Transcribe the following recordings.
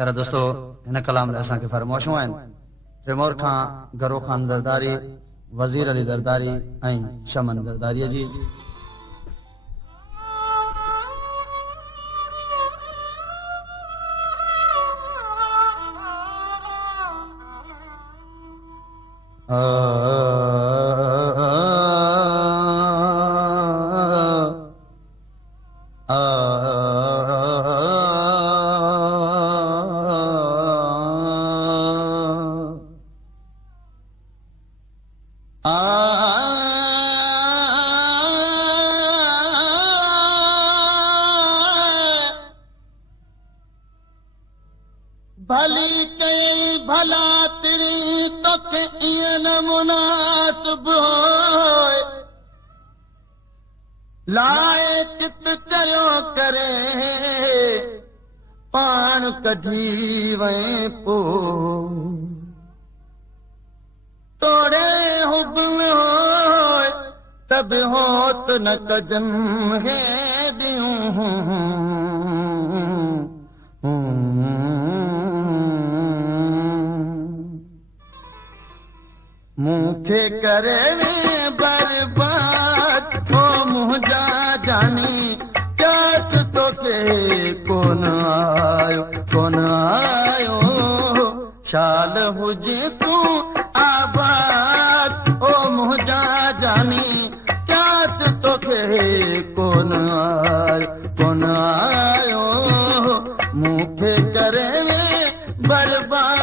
प्यारा दोस्तों, इन कलाम में असांखे फरमाइशूं आहिनि। तैमूर खां गरो खान ज़रदारी, वज़ीर अली ज़रदारी ऐं शमन ज़रदारीअ जी। भली कई भला तेरी तोखे इएं न मुनासिब होए, लाए चित चरियो करे पाण कढी वए पो, तोड़े हुब्बन होए तब होत न कजम है दियूं मूंखे करे बर्बाद ओ मुंहिंजा जानी प्यास तोखे कोन आयो शाल हुजे तूं आबाद ओ मुंहिंजा जानी प्यास तोखे कोन आयो मूंखे करे बर्बाद।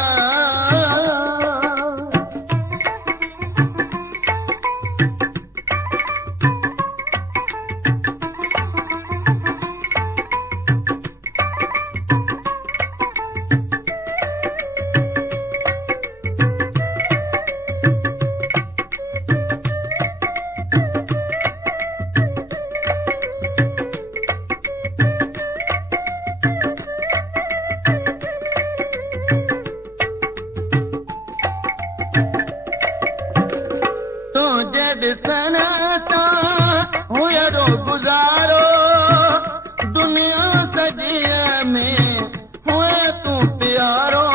गुजारो दुनिया सॼीअ में हुए तूं प्यारो,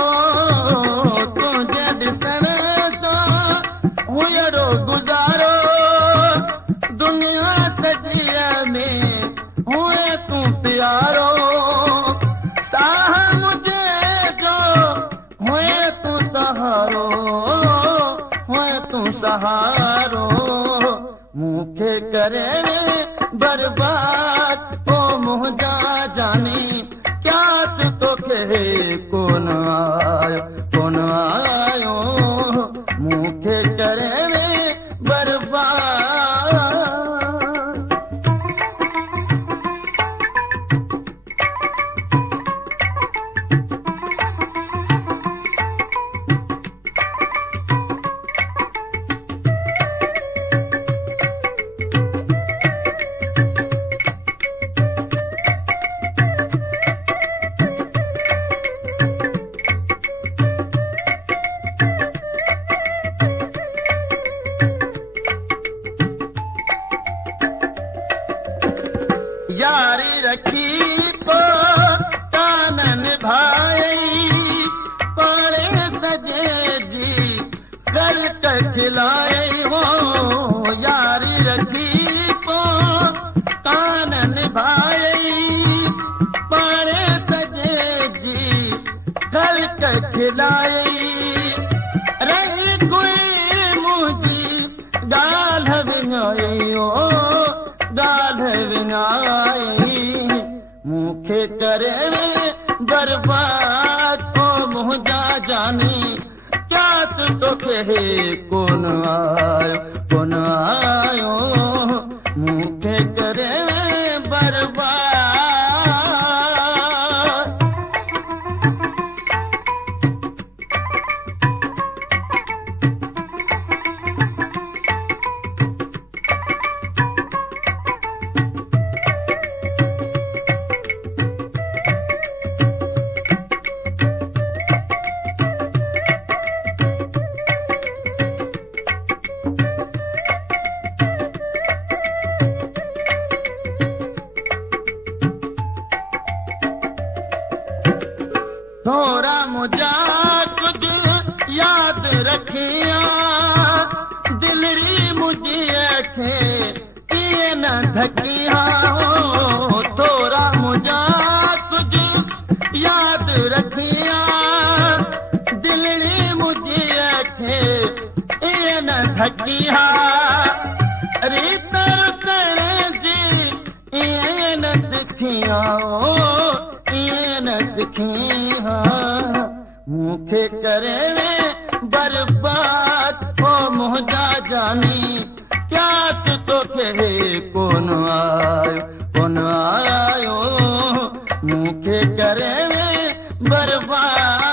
तुंहिंजे ॾिसण सां हुयरो गुज़ारो दुनिया सॼीअ में हुए तूं प्यारो, साह मुझे जो हुए तूं सहारो, हुए तूं सहारो मूंखे करे बर्बाद ओ मुंहिंजा जानी क्या तोखे कोन आयो मूंखे करे बर्बाद। यारी रखी तो कान निभाई पाड़े सजे जी गलत खिलाई हो, यारी रखी तो कान निभाई पाड़े सजे जी गलत खिलाई, रही कोई मुझी गाल विञाई हो गाल विञाई मूंखे करे बर्बाद ओ मुंहिंजा जानी क्या तोखे कोन आयो मूंखे करे बर्बाद। थोरा मुंहिंजा कुझु यादि रखिया दिलड़ी मुंहिंजी खे कीअं न धकिया थोरा मुंहिंजा कुझु यादि रखिया दिलड़ी मुंहिंजी खे ईअं न धकिया रीत जी ईअं न सिखिया ईअं न सिखिया मूंखे करे बर्बाद हो मुंहिंजा जानी क्यास तोखे कोन आयो मूंखे करे बर्बाद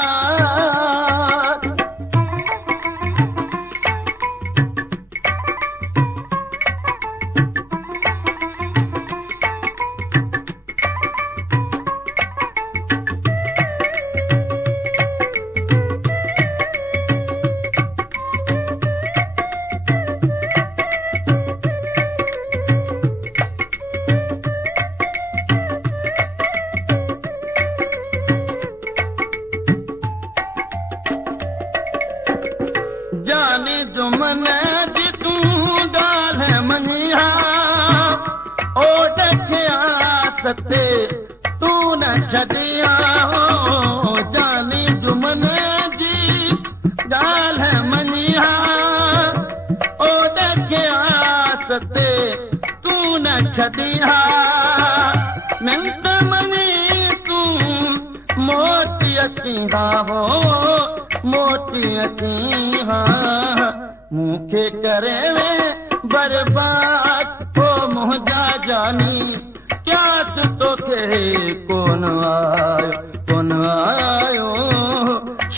जानी जुमन जी तूं ॻाल्हि मञिया ओ ॾखिया सते तूं न छॾिया जानी जुमन जी ॻाल्हि मञिया ओ ॾखिया सते तूं न छॾिया मिंट मञी तूं मोटी अचींदा हो मोटी अची मूंखे करे बर्बाद हो मुंहिंजा जानी क्यास तोखे कोन आयो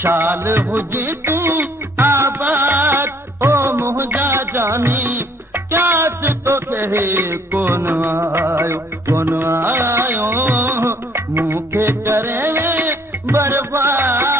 शाल हुजे तूं आबाद हो मुंहिंजा जानी क्यास तोखे कोन आयो मूंखे करे बर्बाद